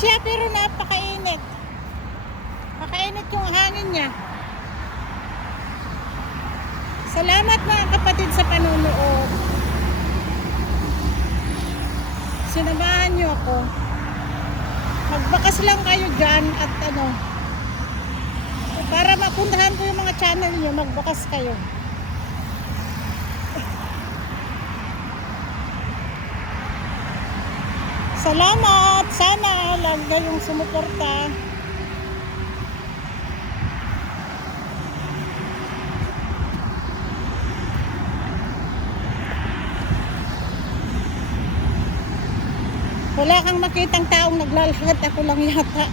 siya pero napakainit. Makainit yung hangin niya. Salamat mga kapatid sa panunood. Sinamahan niyo ako. Magbakas lang kayo dyan at para mapuntahan ko yung mga channel niyo, magbakas kayo. Salamat! Sana lang kayong sumuporta. Wala kang makitang taong naglalakad, ako lang yata.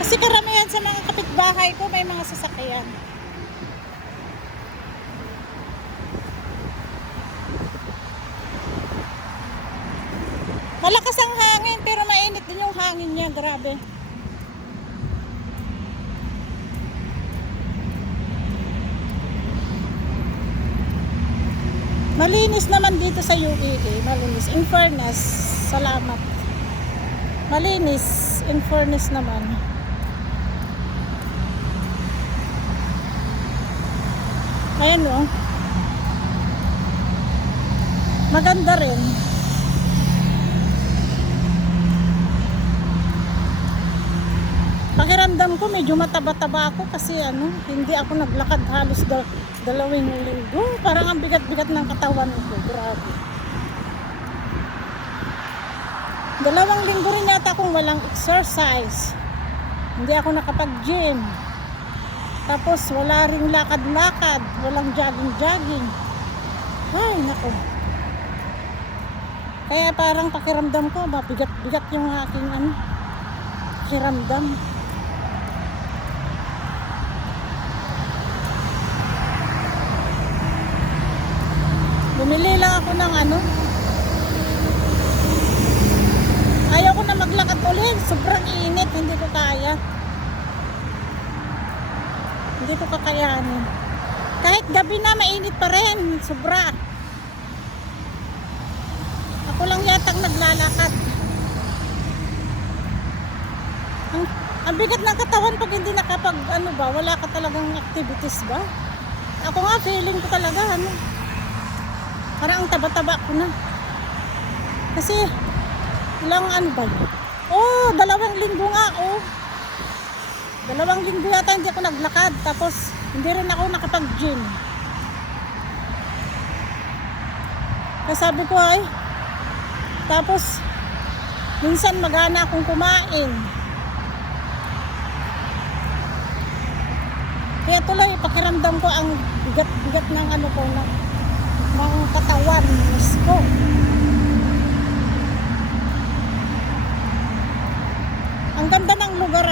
Kasi karamihan sa mga kapitbahay ko may mga sasakyan. Malakas ang hangin pero mainit din yung hangin niya, grabe. Malinis naman dito sa UAE, malinis. In fairness, salamat. Malinis, in fairness naman. Ayan o. Maganda rin. Pakiramdam ko medyo mataba-taba ako kasi hindi ako naglakad halos dalawang linggo. Parang ang bigat-bigat ng katawan ko. Grabe. 2 linggo rin yata akong walang exercise. Hindi ako nakapag-gym. Tapos wala ring lakad-lakad. Walang jogging-jogging. Ay, nako. Kaya parang pakiramdam ko, mabigat-bigat yung aking pakiramdam. Bumili lang ako ng ayaw ko na maglakad ulit. Sobrang init. Hindi ko kaya. Hindi ko kakayanin. Kahit gabi na mainit pa rin. Sobra. Ako lang yatang naglalakad. Ang bigat ng katawan pag hindi nakapag wala ka talagang activities ba? Ako nga feeling ko talaga parang ang taba-taba ko na. Kasi ilang ba? 2 linggo nga 2 linggo yata hindi ako naglakad. Tapos hindi rin ako nakapag-gym. Kaya sabi ko tapos minsan magana akong kumain. Kaya tuloy pakiramdam ko ang bigat-bigat ng ng katawan ko. Ang ganda ng lugar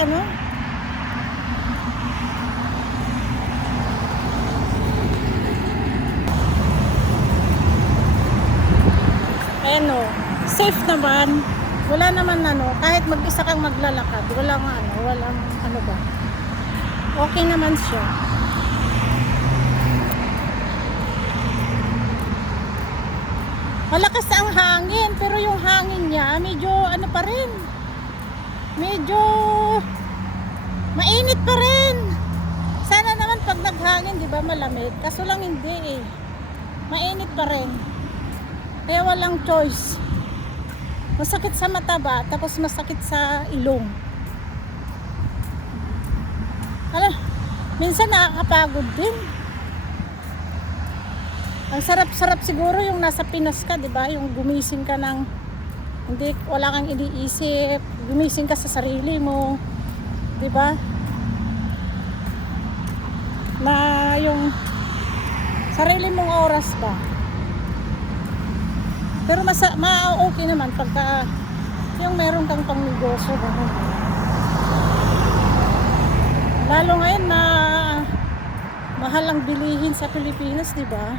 safe naman. Wala naman kahit mag-isa kang maglalakad, walang ba. Okay naman siya. Malakas ang hangin, pero yung hangin niya medyo pa rin. Medyo mainit pa rin. Sana naman pag naghangin, 'di ba, malamig. Kaso lang hindi Mainit pa rin. Kaya walang choice. Masakit sa mata ba, tapos masakit sa ilong. Minsan nakakapagod din. Ang sarap-sarap siguro yung nasa Pinas ka, 'di ba? Yung gumising ka ng wala kang iniisip, gumising ka sa sarili mo, 'di ba? Na yung sarili mong oras ba. Pero okay naman pagka yung meron kang pangnegosyo ba. Lalo ngayon mahal ang bilihin sa Pilipinas, 'di ba?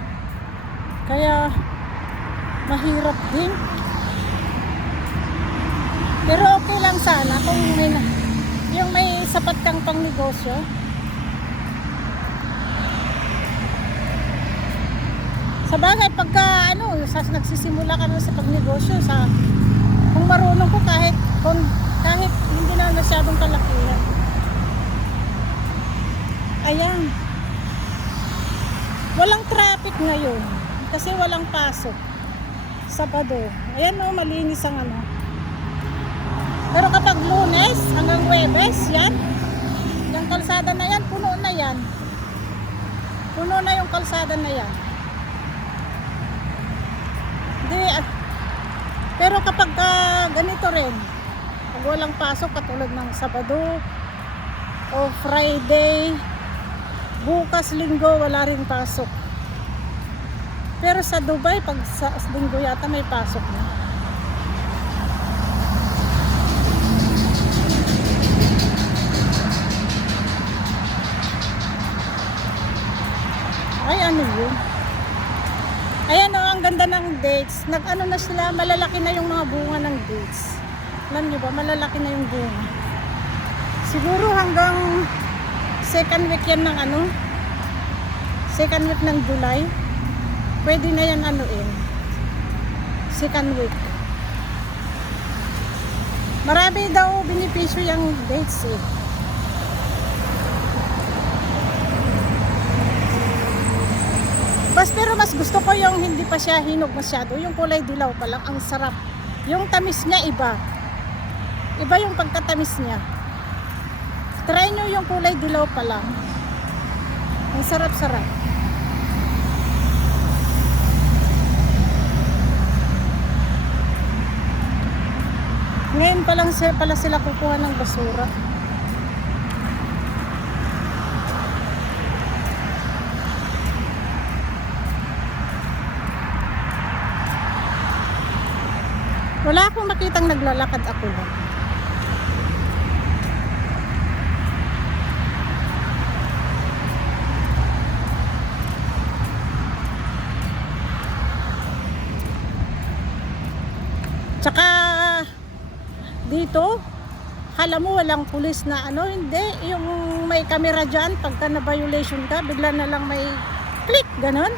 Kaya mahirap din. Pero okay lang sana kung may sapat kang pangnegosyo. Sa bagay, pagka nagsisimula ka na sa pagnegosyo, kung marunong ko kahit hindi na masyadong kalakihan. Ayan. Walang traffic ngayon kasi walang pasok. Sabado. Ayan o, malinis ang ano. Pero kapag Lunes hanggang Huwebes, yan. Yung kalsada na yan, puno na yan. Puno na yung kalsada na yan. Pero kapag ganito rin, pag walang pasok katulad ng Sabado o Friday, bukas Linggo wala rin pasok. Pero sa Dubai pag sa Linggo yata may pasok na. Ay ano yun? Ayan o, ang ganda ng dates. Nag-ano na sila, malalaki na yung mga bunga ng dates. Alam niyo ba, malalaki na yung bunga. Siguro hanggang second week yan ng second week ng July. Pwede na yan second week. Marami daw benepisyo yung dates eh. Pero mas gusto ko yung hindi pa siya hinog masyado. Yung kulay dilaw pa lang, ang sarap. Yung tamis niya iba. Iba yung pagkatamis niya. Try nyo yung kulay dilaw pa lang. Ang sarap-sarap. Ngayon pa lang pala sila kukuha ng basura. Wala akong makitang naglalakad, ako lang. Tsaka dito, akala mo walang pulis na hindi, yung may camera dyan, pagka na-violation ka, bigla na lang may click, ganon.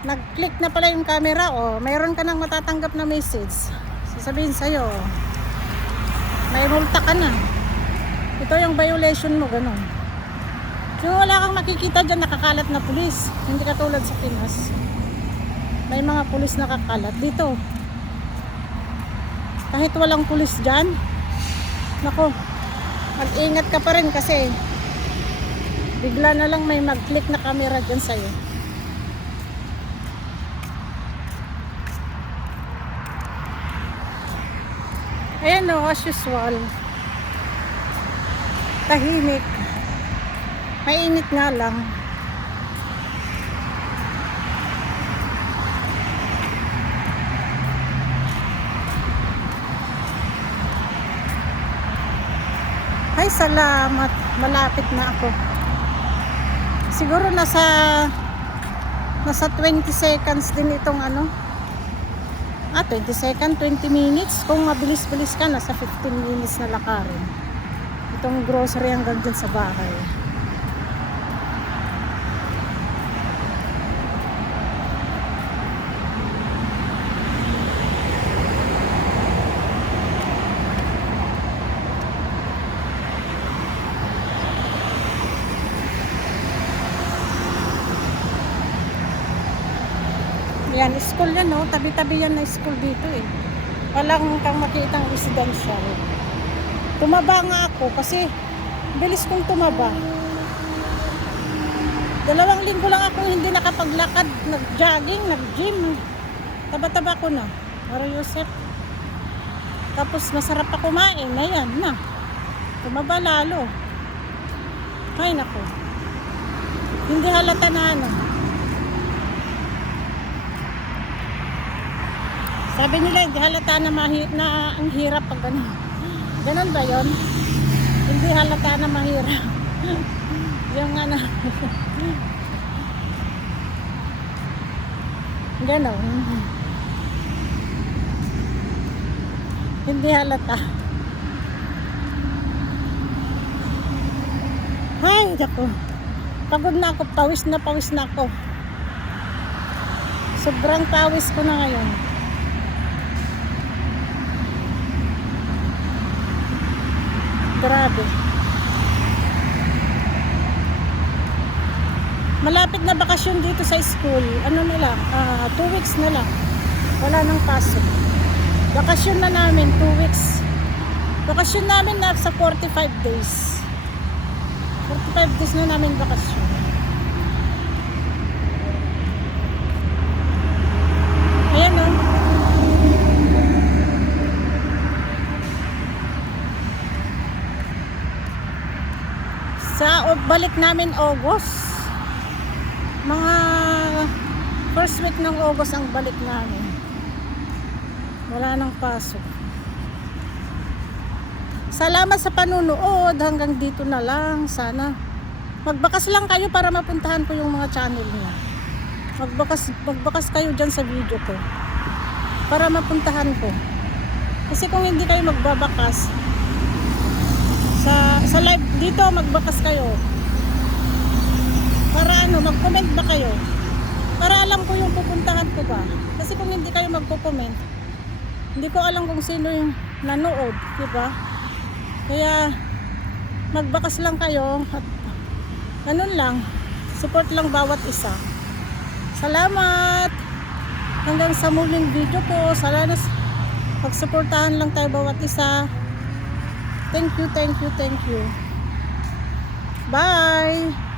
Nag-click na pala yung camera, mayroon ka nang matatanggap na message. Sasabihin sa'yo, may multa ka na. Ito yung violation mo, ganon. Yung wala kang makikita dyan, nakakalat na pulis. Hindi katulad sa Pinas. May mga pulis nakakalat. Dito, kahit walang pulis dyan, nako, mag-ingat ka pa rin kasi bigla na lang may mag-click na camera dyan sa'yo. Ayan o, as usual, tahimik, mainit nga lang. Ay, salamat, malapit na ako. Siguro nasa 20 seconds din itong 20 seconds, 20 minutes. Kung mabilis-bilis ka, nasa 15 minutes na lakarin. Itong grocery hanggang dyan sa bahay. Yan, school yan, no? Tabi-tabi yan na school dito eh. Walang kang makitang residential. Tumaba nga ako kasi bilis kong tumaba. 2 linggo lang akong hindi nakapaglakad, nag-jogging, nag-gym. Taba-taba ko na. Maro Yosef. Tapos masarap pa kumain. Ayan na. Tumaba lalo. Ay nako. Hindi halata na Sabi nila, hindi halata na ang hirap pag ganun. Ganun ba yun? Hindi halata na mahirap. Yung ganun. Hindi halata. Ay, dako. Pagod na ako, pawis na ako. Sobrang pawis ko na ngayon. Grabe. Malapit na bakasyon dito sa school. Ano na lang, 2 weeks na lang. Wala nang pasok. Bakasyon na namin, 2 weeks. Bakasyon namin na sa 45 days. 45 days na namin bakasyon. Ayan o. Balik namin August. Mga first week ng August ang balik namin. Wala nang pasok. Salamat sa panunood. Hanggang dito na lang. Sana magbakas lang kayo para mapuntahan ko yung mga channel niya. Magbakas kayo dyan sa video ko para mapuntahan ko. Kasi kung hindi kayo magbabakas sa live dito, magbakas kayo para mag-comment ba kayo para alam ko yung pupuntahan ko ba. Kasi kung hindi kayo magko-comment, hindi ko alam kung sino yung nanood, diba? Kaya magbakas lang kayo at ganun lang, support lang bawat isa. Salamat hanggang sa muling video ko. Sana pagsuportahan lang tayo bawat isa. Thank you. Bye.